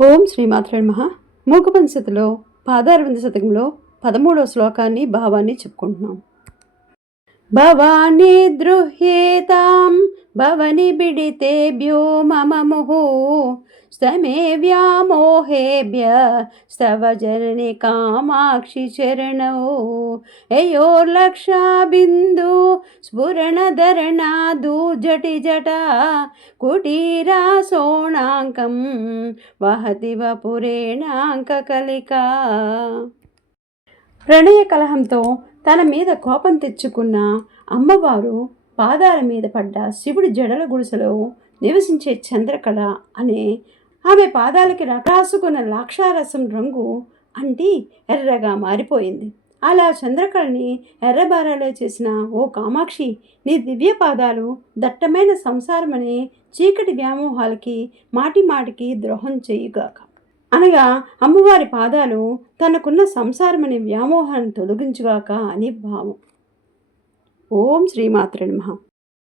ఓం శ్రీమాత్ర నమః. మూకపనిషత్తులో పాదారవింద శతకంలో పదమూడవ శ్లోకాన్ని భావాన్ని చెప్పుకుంటున్నాం. భవాని దృహ్యేతాం భవని బిడితేభ్యో మమ ముహు. స్తమే వ్యామోహేభ్య స్తవ జనని కామాక్షి చరణో. యయోర్లక్షా బిందు స్ఫురణధరణా దూర్జటి జట కుటీరా సోణాంకం వహతి వపురేణాంకకలిక ప్రణయ కలహంతో తన మీద కోపం తెచ్చుకున్న అమ్మవారు పాదాల మీద పడ్డ శివుడి జడల గుడిసెలో నివసించే చంద్రకళ అనే ఆమె పాదాలకి రాసుకున్న లాక్షారసం రంగు అంటి ఎర్రగా మారిపోయింది. అలా చంద్రకళని ఎర్రబారాలో చేసిన ఓ కామాక్షి నీ దివ్య పాదాలు దట్టమైన సంసారమనే చీకటి వ్యామోహాలకి మాటి మాటికి ద్రోహం చేయుగాక. అనగా అమ్మవారి పాదాలు తనకున్న సంసారమనే వ్యామోహాన్ని తొలగించుగాక అని భావం. ఓం శ్రీమాత్రే నమః.